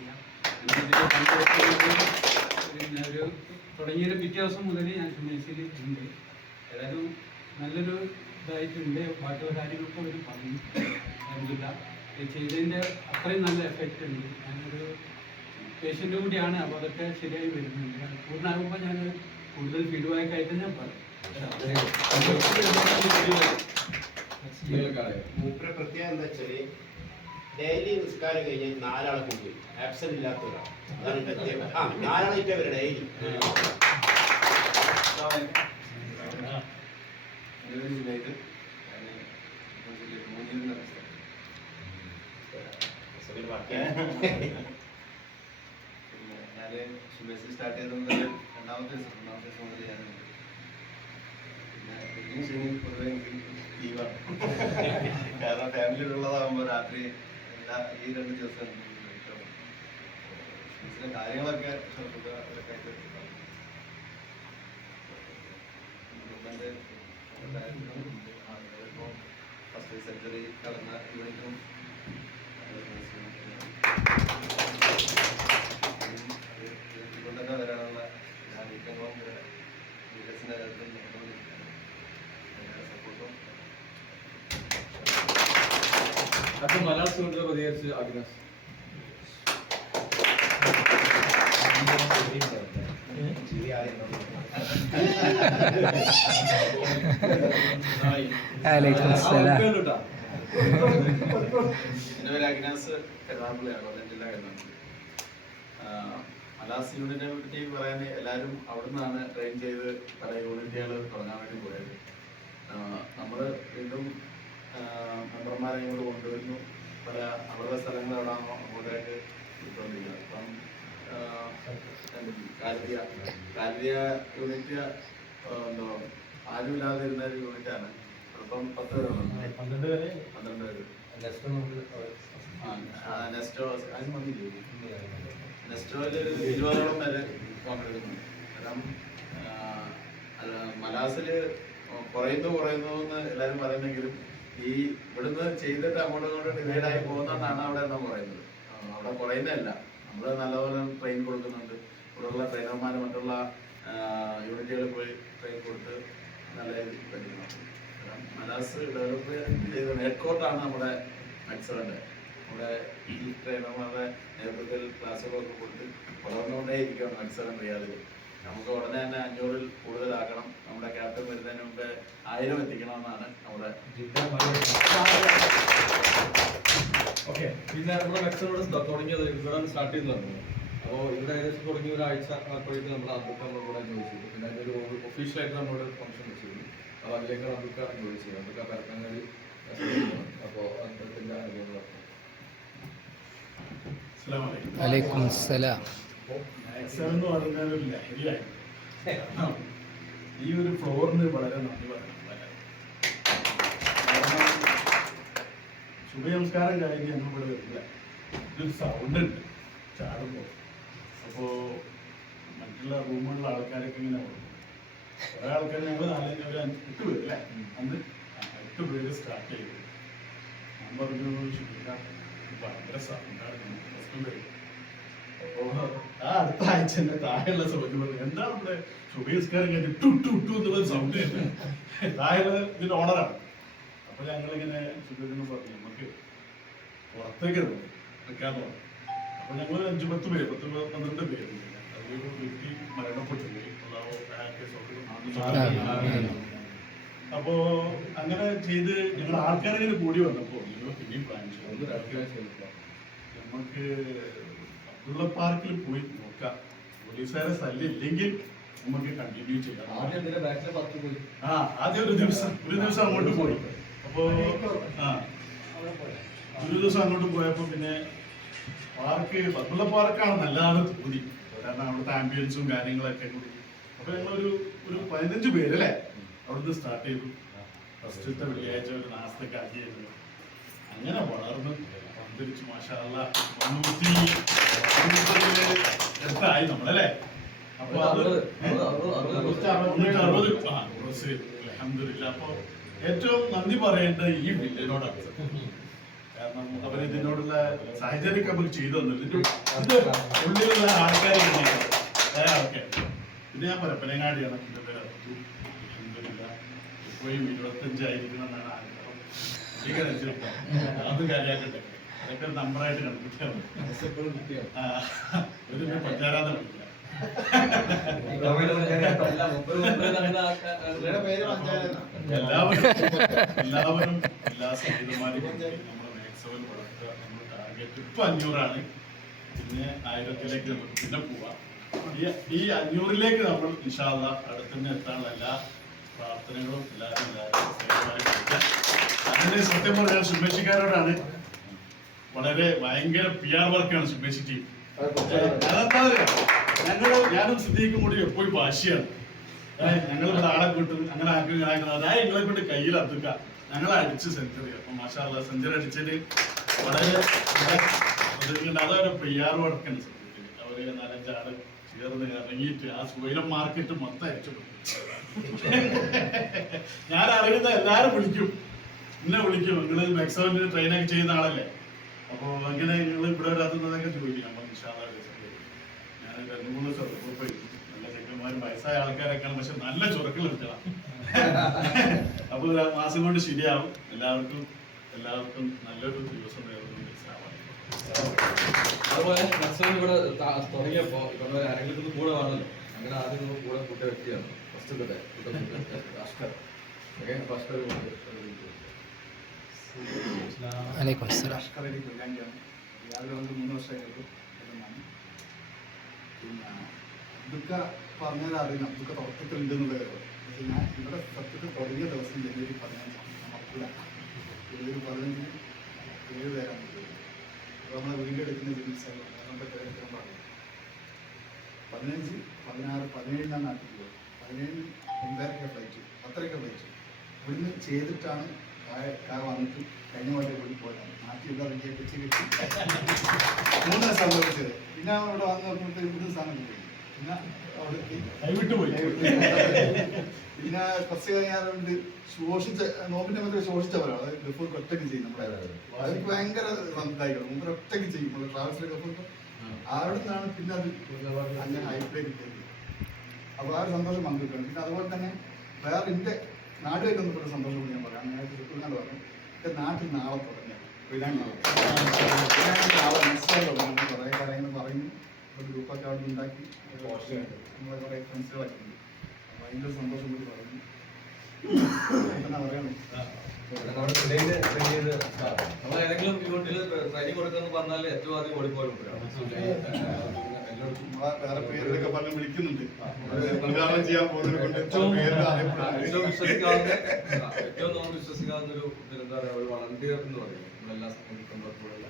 ചെയ്യാം. പിന്നെ ഒരു തുടങ്ങിയൊരു പിറ്റേ ദിവസം മുതൽ ഞാൻ ഷിമേഴ്സിൽ ഉണ്ട്. ഏതായാലും നല്ലൊരു ഇതായിട്ടുണ്ട്. ബാക്കിയുള്ള കാര്യങ്ങളൊക്കെ അവർ പറഞ്ഞു. എന്തില്ല ചെയ്തതിൻ്റെ അത്രയും നല്ല എഫക്റ്റ് ഉണ്ട്. ഞാനൊരു പേഷ്യൻ്റ് കൂടിയാണ്. അപ്പോൾ അതൊക്കെ ശരിയായി വരുന്നുണ്ട്. പൂർണ്ണമാകുമ്പോൾ ഞാൻ കൂടുതൽ ഫീഡ്ബാക്ക് ആയിട്ട് ഞാൻ പറയും. മൂപ്പരെ പ്രത്യേകം എന്താ വെച്ചാൽ ഡെയിലി നിസ്കാരം കഴിഞ്ഞ് 4 ആളെ കൊണ്ടുപോയി ആബ്സെന്റ് ഇല്ലാത്ത ഒരാൾ. അതാണ് പ്രത്യേകം. 4 ആളായിട്ട് അവർ ഡെയിലി ഞാന് ഷിമേഴ്സിൽ സ്റ്റാർട്ട് ചെയ്തത് രണ്ടാമത്തെ ദിവസം മുതൽ ഞാനുണ്ട്. പിന്നെ ശനി പൊതുവെ എനിക്ക് ലീവാണ്. കാരണം ഫാമിലിയിലുള്ളതാകുമ്പോൾ രാത്രി ഈ 2 ദിവസം കാര്യങ്ങളൊക്കെ ഫസ്റ്റ് സെഞ്ചുറി കടന്ന യൂണിറ്റും തന്നെ വരാനുള്ള നീക്കങ്ങളും വികസന സപ്പോർട്ടും അടുത്ത മലയാളത്തോട് പ്രതികരിച്ച് അഗ്നസ്. എൻ്റെ പേര് അഗ്നാസ് കരുനാഗപ്പള്ളിയാണ്, കോട്ടയം ജില്ല കരുനാഗപ്പള്ളി. മലാസ് യൂണിറ്റിനെ പറ്റി പറയാൻ എല്ലാവരും അവിടെ നിന്നാണ് ട്രെയിൻ ചെയ്ത് പല യൂണിറ്റുകൾ തുടങ്ങാൻ വേണ്ടി പോയത്. നമ്മൾ വീണ്ടും മെമ്പർമാരെ ഇങ്ങോട്ട് കൊണ്ടുവരുന്നു. പല അവരുടെ സ്ഥലങ്ങൾ എവിടെയാണോ അങ്ങോട്ടേക്ക് കിട്ടുകൊണ്ടിരിക്കുന്നത്. അപ്പം കാലിയ യൂണിറ്റ് എന്തോ ആരുമില്ലാതെ ഇരുന്ന ഒരു യൂണിറ്റാണ്. അപ്പം 10 പേരുണ്ട്, 12 പേര്. നെസ്റ്റോ അതിന് മതിയില്ലേ? നെസ്റ്റോയിൽ 20ഓളം പേര് പങ്കെടുക്കുന്നുണ്ട്. കാരണം മലാസിൽ കുറയുന്നു എന്ന് എല്ലാവരും പറയുന്നെങ്കിലും ഈ ഇവിടുന്ന് ചെയ്തിട്ട് അങ്ങോട്ട് ഡിവൈഡായി പോകുന്നതാണ് അവിടെ എന്നാ പറയുന്നത്. അവിടെ കുറയുന്നതല്ല, നമ്മൾ നല്ലപോലെ ട്രെയിൻ കൊടുക്കുന്നുണ്ട്. ഇവിടെയുള്ള ട്രെയിനർമാർ മറ്റുള്ള യൂണിറ്റുകളിൽ പോയി ട്രെയിൻ കൊടുത്ത് നല്ല രീതിയിൽ പഠിക്കണം. മലാസ് ഡെവലപ്പ് ചെയ്ത ഹെഡ്കോർട്ടാണ് നമ്മുടെ മെക്സറിൻ്റെ. നമ്മുടെ ഈ ട്രെയിനർമാരുടെ നേതൃത്വത്തിൽ ക്ലാസ്സുകളൊക്കെ കൊടുത്ത് വളർന്നുകൊണ്ടേ ഇരിക്കുകയാണ് മെക്സറൻ റിയാദിൽ. നമുക്ക് ഉടനെ തന്നെ 500-ൽ കൂടുതലാക്കണം. നമ്മുടെ ക്യാപ്റ്റൻ വരുന്നതിന് മുമ്പേ 1000 എത്തിക്കണമെന്നാണ് നമ്മുടെ. ഓക്കെ, പിന്നെ നമ്മുടെ മെക്സറോട് തുടങ്ങിയത് ഇവിടെ സ്റ്റാർട്ട് ചെയ്യുന്നതാണ്. അപ്പോൾ ഇവിടെ ഏകദേശം തുടങ്ങി ഒരാഴ്ച ആയപ്പോഴേക്കും നമ്മുടെ അബ്ദുക്കാറിനോട് കൂടെ ജോയിൻ ചെയ്തു. പിന്നെ അതിൻ്റെ ഒരു ഒഫീഷ്യലായിട്ട് നമ്മളോട് ഫംഗ്ഷൻ വെച്ചിരുന്നു. അപ്പോൾ അതിലേക്കാണ് അബ്ദുക്കാർ ജോയിൻ ചെയ്യുന്നത്. അബ്ദുക്കാർ പരപ്പങ്ങാടി. അപ്പോൾ അദ്ദേഹത്തിൻ്റെ അനുഭവങ്ങളൊക്കെ. വലൈക്കും സലാം. എന്ന് പറഞ്ഞാൽ ഒരു ലഹരിയായി. ഈ ഒരു ഫ്ലോറിന് വളരെ നന്ദി പറയണം. ശുഭനമസ്കാരം കഴിഞ്ഞ് ഞങ്ങൾ ഇവിടെ വരില്ല, ഇതൊരു സൗണ്ട് ഉണ്ട് ചാടുമ്പോൾ. അപ്പോൾ മറ്റുള്ള റൂമുകളിലെ ആൾക്കാരൊക്കെ ഇങ്ങനെ വന്നു. കുറേ ആൾക്കാർ ഞങ്ങൾ 8 പേര് അല്ലേ, അന്ന് 8 പേര് സ്റ്റാർട്ട് ചെയ്തു. ഞാൻ പറഞ്ഞു ഭയങ്കര സൗണ്ടാണ് ഫസ്റ്റ് പേര്. അപ്പോ ആ അടുത്ത ആഴ്ച തന്നെ താഴെയുള്ള സൗണ്ട് പറഞ്ഞു, എന്താണ് ഇവിടെ ശുഭനമസ്കാരം കഴിഞ്ഞ് ടു ടു ടു എന്നുള്ള സൗണ്ട് കേട്ടത്. താഴെ ഇതിന്റെ ഓണറാണ്. അപ്പൊ ഞങ്ങളിങ്ങനെ ശുഭത്തിന് പറഞ്ഞു നമുക്ക് പുറത്തേക്ക് നിൽക്കാന്ന് പറഞ്ഞു. അപ്പൊ ഞങ്ങൾ 5-10 പേര് 10-12 പേര് അതിലൊരു വ്യക്തി മരണപ്പെട്ടു പോയി. അപ്പോ അങ്ങനെ ചെയ്ത് ഞങ്ങൾ ആൾക്കാരെ കൂടി വന്നപ്പോ ഞങ്ങൾ പിന്നെയും പ്ലാൻ ചെയ്തു നമുക്ക് അബ്ദുള്ള പാർക്കിൽ പോയി നോക്കാം. പോലീസുകാരെ ശല്യം ഇല്ലെങ്കിൽ നമുക്ക് കണ്ടിന്യൂ ചെയ്യാം. ആദ്യം ഒരു ദിവസം അങ്ങോട്ട് പോയി. അപ്പോ ഒരു ദിവസം അങ്ങോട്ട് പോയപ്പോ പിന്നെ പാർക്ക് അബ്ദുള്ള പാർക്കാണ് നല്ലതാണ് തോന്നി. കാരണം അവിടുത്തെ ആംബിയൻസും കാര്യങ്ങളൊക്കെ കൂടി. അപ്പൊ ഞങ്ങളൊരു 15 പേര് അല്ലേ അവിടുന്ന് സ്റ്റാർട്ട് ചെയ്തു. ഫസ്റ്റത്തെ വെള്ളിയാഴ്ച ഒരു നാസ്തക്ക് ആക്കി. അങ്ങനെ വളർന്ന് പന്തലിച്ച് മാഷാ അല്ലാഹ് 360 നമ്മളല്ലേ. അപ്പൊ അത് 660 അൽഹംദുലില്ലാഹ്. അപ്പൊ ഏറ്റവും നന്ദി പറയേണ്ടത് ഈ വില്ലിനോടാണ്. കാരണം അവരിതിനോടുള്ള സാഹചര്യമൊക്കെ നമുക്ക് ചെയ്തു തന്നു. ഇതിന്റെ ഉള്ളിലുള്ള ആൾക്കാർ ഓക്കെ. പിന്നെ ഞാൻ പരപ്പനങ്ങാടിയാണ് എൻ്റെ പേര് അബ്ദു. ഇപ്പോഴും 25 ആയിരിക്കണം എന്നാണ് ആഗ്രഹം. അത് കാര്യമാക്കട്ടെ, അതൊക്കെ നമ്പറായിട്ട് കണ്ടുപിടിക്കാം. ഒരു പഞ്ചാരാധന വിളിക്കാം. എല്ലാവരും എല്ലാ സംഗീതന്മാരും നമ്മുടെ മാക്സിമം വളർത്തുക. നമ്മുടെ ടാർഗറ്റ് ഇപ്പൊ 500 പിന്നെ 1000-ലേക്ക് നമുക്ക് പിന്നെ പോവാം. ഈ 500-ലേക്ക് നമ്മൾ ഇൻഷാ അല്ലാഹ് അടുത്തന്നെ എത്താനുള്ള എല്ലാ പ്രാർത്ഥനകളും എല്ലാവരും അങ്ങനെ. സത്യം പറഞ്ഞാൽ സുമേഷിക്കാരോടാണ് വളരെ ഭയങ്കര PR വർക്കാണ് സുമേഷ് ടീം. ഞാനും സിദ്ദീഖും കൂടി എപ്പോഴും വാശിയാണ്. ഞങ്ങൾ ഇവിടെ ആളെ കൂട്ടും, അങ്ങനെ ആക്കും അതായത് നിങ്ങളെ കൊണ്ട് കയ്യിൽ അത്തുക. ഞങ്ങളെ അടിച്ച് സെഞ്ചുറി. അപ്പൊ മാഷാ അല്ലാഹ് സെഞ്ചുറി അടിച്ചത് വളരെ അതൊരു PR വർക്കാണ് സത്യത്തിൽ. അവര് 4-5 ആള് ചേർന്ന് ഇറങ്ങിയിട്ട് ആ സ്വൈലം മാർക്കറ്റ് മൊത്തം അടിച്ചു. ഞാൻ അറിയുന്ന എല്ലാരും വിളിക്കും, എന്നെ വിളിക്കും. നിങ്ങള് മാക്സിമം ട്രെയിനൊക്കെ ചെയ്യുന്ന ആളല്ലേ, അപ്പൊ അങ്ങനെ നിങ്ങൾ ഇവിടെ വരാത്തുന്നതൊക്കെ ചോദിക്കും. നമ്മൾ ഞാൻ 2-3 സ്ഥലത്ത് പോയി നല്ല ചെക്കന്മാരും വയസ്സായ ആൾക്കാരൊക്കെയാണ്, പക്ഷെ നല്ല ചുരക്കൾ എടുക്കണം. അപ്പൊ 1 മാസം കൊണ്ട് ശരിയാവും. എല്ലാവർക്കും നല്ലൊരു ദിവസം നേരുന്നു. അതുപോലെ മാക്സിമം ഇവിടെ തുടങ്ങിയപ്പോ ഇവിടെ ആരെങ്കിലും കൂടെ വേണമല്ലോ. അങ്ങനെ ആദ്യം നമ്മൾ കൂടെ കൂട്ടിയ വ്യക്തിയാണ് ഫസ്റ്റ് അഷ്കർ. ഫസ്റ്റ് വലൈക്കും അസ്സലാം. അഷ്കറിലേക്ക് കൊല്ലാണ്ടിയാണ് രാവിലെ വന്ന് 3 വർഷമായിട്ട്. പിന്നെ അബ്ദുക്ക പറഞ്ഞത് അറിയാം, അബ്ദുക്ക തുടക്കത്തിലുണ്ട് എന്നുള്ളത്. പക്ഷേ ഞാൻ ഇവിടെ സത്യത്തിൽ തുടങ്ങിയ ദിവസം ജനുവരി 15 മറക്കില്ല. ജനുവരി 15 7 പേരാണ്. അപ്പോൾ നമ്മളെ വീഡിയോ എടുക്കുന്ന ജിമ്മിസാണ് നമ്മുടെ പേരെടുക്കാൻ പാടില്ല. 15, 16, 17 നാട്ടിൽ പോയി. 17 9:30 ഫ്ലൈറ്റ്, 10:30 ഫ്ലൈറ്റ്. ഇവിടുന്ന് ചെയ്തിട്ടാണ് കാർ വന്നിട്ട് കഴിഞ്ഞ പോലെ കൂടി പോയതാണ്. നാട്ടിലുള്ള റെഡിയാക്കി വെച്ച് കിട്ടി 3 ദിവസം സംഭവിച്ചത്. പിന്നെ അവിടെ വന്ന് നോക്കുമ്പോഴത്തെ ഇവിടുന്ന് സാധനം പോയി. പിന്നെ അവിടെ പോയി. പിന്നെ കുറച്ച് കഴിഞ്ഞാലുണ്ട് ശോഷിച്ച നോമ്പിന്റെ മറ്റേ ശോഷിച്ചവരാണ്. അതായത് ഗഫൂർ ഒറ്റയ്ക്ക് ചെയ്യും. നമ്മുടെ അവർക്ക് ഭയങ്കര ഇതായിക്കണം. മുമ്പ് ഒറ്റയ്ക്ക് ചെയ്യും. നമ്മുടെ ട്രാവൽസിലെ ഗഫൂർ അവിടെ നിന്നാണ് പിന്നെ അത് അങ്ങനെ ഹൈപ്പിലേക്ക് കിട്ടിയത്. അപ്പോൾ ആ ഒരു സന്തോഷം പങ്കുവെക്കണം. പിന്നെ അതുപോലെ തന്നെ വേറെ എൻ്റെ നാടുമായിട്ട് ബന്ധപ്പെട്ട സന്തോഷം കൂടി ഞാൻ പറയാം. അങ്ങനെ ചുറ്റുന്നാൾ പറഞ്ഞു എൻ്റെ നാട്ടിൽ നാളെ തുടങ്ങിയ നാളെ മനസ്സിലാക്കി കുറേ കാര്യങ്ങൾ പറയുന്നു. ഒരു ഗ്രൂപ്പൊക്കെ അവിടെ ഉണ്ടാക്കി നമ്മളെ കുറേ ഫ്രണ്ട്സുകളൊക്കെ ഉണ്ട്. ഭയങ്കര സന്തോഷം കൂടി പറയുന്നു. എന്നാ പറയണം, നമ്മളേതെങ്കിലും യൂണിറ്റിൽ ട്രെയിനിങ് കൊടുക്കാന്ന് പറഞ്ഞാൽ ഏറ്റവും ആദ്യം ഓടിപ്പോലും വേറെ പേരൊക്കെ പറഞ്ഞ് വിളിക്കുന്നുണ്ട്. ഉദ്ഘാടനം ചെയ്യാൻ പോകുന്നതിനെ കൊണ്ട് ഏറ്റവും നമുക്ക് വിശ്വസിക്കാവുന്ന ഒരു എന്താ പറയുക, ഒരു വളണ്ടിയർ എന്ന് പറയും നമ്മളെല്ലാ സംഘടനകളിലുള്ള.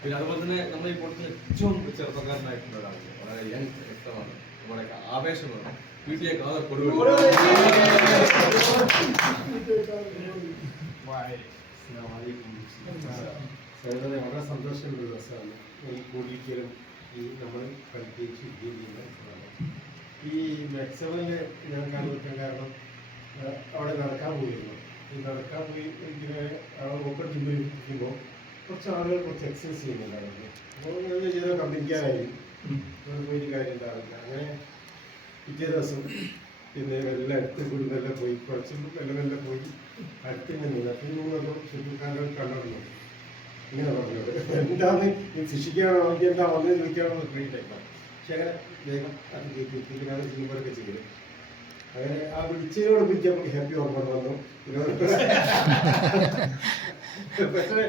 പിന്നെ അതുപോലെ തന്നെ നമ്മൾ ഈ കൊടുക്കുന്ന ഏറ്റവും ചെറുപ്പക്കാരനായിട്ടുള്ള ഒരാളാണ്. വളരെ യങ് വ്യക്തമാണ്, നമ്മളൊക്കെ ആവേശമാണ്. വീട്ടിലേക്ക് കൊടുക്കും. വളരെ സന്തോഷമുള്ള ദിവസമാണ് ഈ കൂടിയിരിക്കലും ഈ നമ്മൾ പഠിപ്പിച്ച് ചെയ്യുന്ന സ്ഥലമാണ്. ഈ മെക്സവലിന് ഞാൻ കാണിക്കാൻ കാരണം അവിടെ നടക്കാൻ പോയിരുന്നു. ഈ നടക്കാൻ പോയി ഇങ്ങനെ ഓപ്പൺ ജിമ്മിൽ ഇരിക്കുമ്പോൾ കുറച്ച് ആളുകൾ കുറച്ച് എക്സസൈസ് ചെയ്യുന്നുണ്ടായിരുന്നു. അപ്പോൾ ഞാൻ ചെയ്ത കമ്പനിക്കാരായി പോയിട്ട് കാര്യം ഉണ്ടാവില്ല. അങ്ങനെ പിറ്റേ ദിവസം പിന്നെ എല്ലാം അടുത്ത് കൂടി മെല്ലെ പോയി കുറച്ച് മെല്ലെ പോയി അടുത്തിങ്ങനെ നിന്ന് അപ്പോൾ ശുദ്ധക്കാരൻ കണ്ടിരുന്നു. ഇങ്ങനെ പറഞ്ഞത് എന്താണ് ഈ ഫിഷിക്കാണോ എനിക്ക് എന്താ വന്നത് ചോദിക്കാണോ ക്രീം ടൈപ്പാണ്. പക്ഷെ അങ്ങനെ വേഗം അത് ചെയ്തിട്ടാണ് ചെയ്യുമ്പോഴൊക്കെ ചെയ്തത്. അങ്ങനെ ആ വിളിച്ചതിനോട് പിടിച്ച് നമുക്ക് ഹാപ്പി ഓർമ്മ വന്നു. പക്ഷേ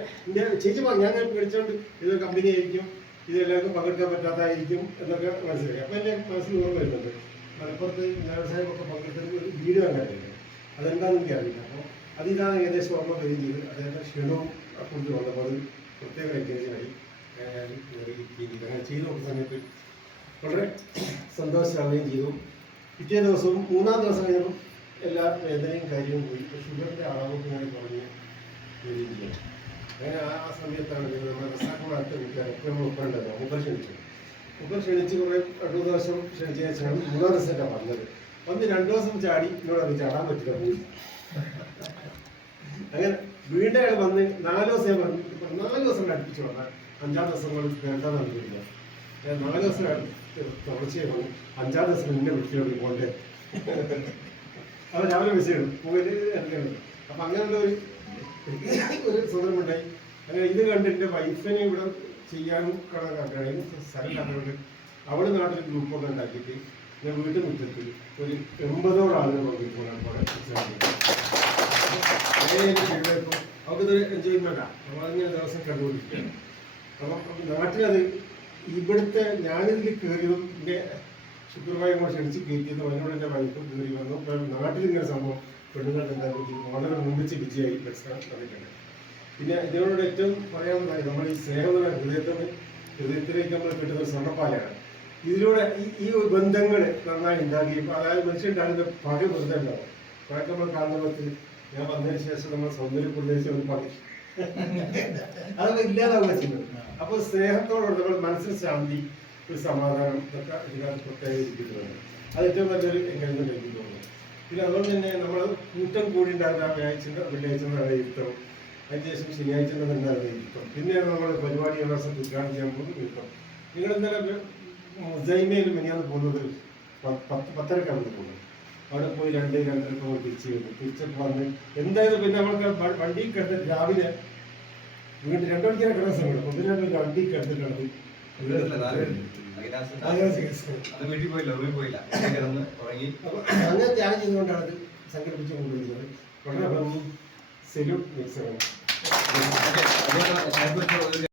ചേച്ചി ഞാൻ വിളിച്ചോണ്ട് ഇതൊരു കമ്പനി ആയിരിക്കും, ഇത് എല്ലാവർക്കും പങ്കെടുക്കാൻ പറ്റാത്തതായിരിക്കും എന്നൊക്കെ മനസ്സിലാക്കി. അപ്പം എൻ്റെ മനസ്സിൽ ഓർമ്മ വരുന്നുണ്ട് മലപ്പുറത്ത് വ്യവസായമൊക്കെ പങ്കെടുത്തത് ഒരു വീഡിയോ കണ്ടായിരുന്നു. അതെന്താണെന്ന് എനിക്കറിയില്ല. അപ്പോൾ അതിതാണ് ഏകദേശം ഓർമ്മ വരികയും ചെയ്ത് അദ്ദേഹത്തെ ക്ഷണവും കൊണ്ട് വന്നപ്പോൾ അത് പ്രത്യേക എൻകറേജായി അങ്ങനെ ചെയ്തു നോക്കുന്ന സമയത്ത് വളരെ സന്തോഷമാവുകയും ചെയ്തു. പിറ്റേ ദിവസവും 3-ാം ദിവസം കഴിഞ്ഞപ്പോൾ എല്ലാ വേദനയും കാര്യവും പോയി. ഷുഗറിൻ്റെ അളവൊക്കെ ഇങ്ങനെ കുറഞ്ഞ് വരികയും ചെയ്യും. അങ്ങനെ ആ സമയത്താണ് നമ്മുടെ റസാഖുമായിട്ട് വിളിക്കാൻ എപ്പോഴും ഒപ്പമുണ്ടല്ലോ മുമ്പ് ക്ഷണിച്ച് കുറേ 2 ദിവസം ക്ഷണിച്ചതിന് ശേഷമാണ് 3-ാം ദിവസമായിട്ടാണ് വന്നത്. വന്ന് 2 ദിവസം ചാടി എന്നോട് അത് ചാടാൻ പറ്റില്ല പോയി. അങ്ങനെ വീണ്ടും അയാൾ വന്ന് 4 ദിവസം പറഞ്ഞു 4 ദിവസം അടുപ്പിച്ചു വന്നാൽ 5-ാം ദിവസം കൊണ്ട് കേൾക്കാൻ നൽകിയില്ല. 4 ദിവസം തുടർച്ചയായി വന്നു 5-ാം ദിവസം എന്നെ വിളിച്ചു പോകണ്ടേ അത് രാവിലെ മെസ്സേജ് പോയിട്ട് എനിക്കുണ്ട്. അപ്പം അങ്ങനെയുള്ള ഒരു സുഖമുണ്ടായി. അങ്ങനെ ഇത് കണ്ട് എൻ്റെ വൈഫിനെ ഇവിടെ ചെയ്യാനും കണക്കാക്കുകയാണെങ്കിൽ സ്ഥലം കണ്ടുകൊണ്ട് അവൾ നാട്ടിൽ ഗ്രൂപ്പൊക്കെ ഉണ്ടാക്കിയിട്ട് ഞാൻ വീട്ടിൽ മുറ്റത്തിൽ ഒരു 80ഓളം ആളുകൾ പങ്കെടുക്കുമ്പോഴാണ് അവിടെ അവർക്കിതൊരു എൻജോയ്മെൻറ്റാണ്. അപ്പോൾ അതിങ്ങനെ ദിവസം കണ്ടുകൊണ്ടിരിക്കുകയാണ്. അപ്പം നാട്ടിലത് ഇവിടുത്തെ ഞാനിതിൽ കയറിയതും എൻ്റെ ശുക്രവാരം കൂടെ ക്ഷണിച്ച് കയറ്റിയത് അതിനോട് എൻ്റെ വൈഫ് കയറി വന്നു. അപ്പോൾ നാട്ടിൽ ഇങ്ങനെ സംഭവം പെണ്ണുങ്ങളുടെ എന്തായാലും വളരെ മുമ്പിച്ച് വിജയായി വന്നിട്ടുണ്ട്. പിന്നെ ഇതിനോട് ഏറ്റവും പറയാവുന്നതായി നമ്മൾ ഈ സ്നേഹം ഹൃദയത്തിലേക്ക് നമ്മൾ കിട്ടുന്ന സ്വർണ്ണപ്പാലയാണ്. ഇതിലൂടെ ഈ ബന്ധങ്ങൾ നന്നായി ഉണ്ടാക്കി. അതായത് മനുഷ്യണ്ടാകുന്ന പക വെറുതെ ഉണ്ടാവും. പഴക്കം നമ്മൾ കാണുന്ന ഞാൻ വന്നതിന് ശേഷം നമ്മൾ സൗന്ദര്യം പ്രദേശിച്ച ഒരു പക അതൊക്കെ ഇല്ലാതാവുക ചെയ്യുന്നത്. അപ്പോൾ സ്നേഹത്തോടുള്ള നമ്മൾ മനസ്സിന് ശാന്തി, ഒരു സമാധാനം ഇതൊക്കെ ഇതിനകത്ത് പ്രത്യേക ഇരിക്കുന്നുണ്ട്. അത് ഏറ്റവും നല്ലൊരു എൻഗേജ്മെന്റ് എനിക്ക് തോന്നുന്നു. പിന്നെ അതുകൊണ്ട് തന്നെ നമ്മൾ കൂട്ടം കൂടി ഉണ്ടാകുന്ന വെള്ളിയാഴ്ച ഇരുത്തം, അതിനുശേഷം ശനിയാഴ്ച ഉണ്ടാകുന്ന ഇരുത്തം, പിന്നെയാണ് നമ്മൾ പരിപാടി ഉദ്ഘാടനം ചെയ്യാൻ പോകുന്നത് ഇരുത്തം. നിങ്ങൾ ഇന്നലെ മുസൈമയിൽ മിനിയാന്ന് പോകുന്നത് 10:30 പോകുന്നത്. അവിടെ പോയി 2-2:30 തിരിച്ചു വരുന്നു. തിരിച്ചൊക്കെ വന്ന് എന്തായാലും പിന്നെ നമ്മൾക്ക് വണ്ടി കിടന്നിട്ട് രാവിലെ വീണ്ടും 2 മണിക്കാണ് കിടന്ന സമയം. ഒന്നിനാണ് വണ്ടി കിടന്നിട്ടുള്ളത്. അങ്ങനെ ത്യാഗം ചെയ്തുകൊണ്ടാണ് അത് സംഘടിപ്പിച്ചു കൊണ്ടുവരുന്നത്. വളരെ ഭംഗി. സെല്യൂട്ട് മിക്സറാണ്.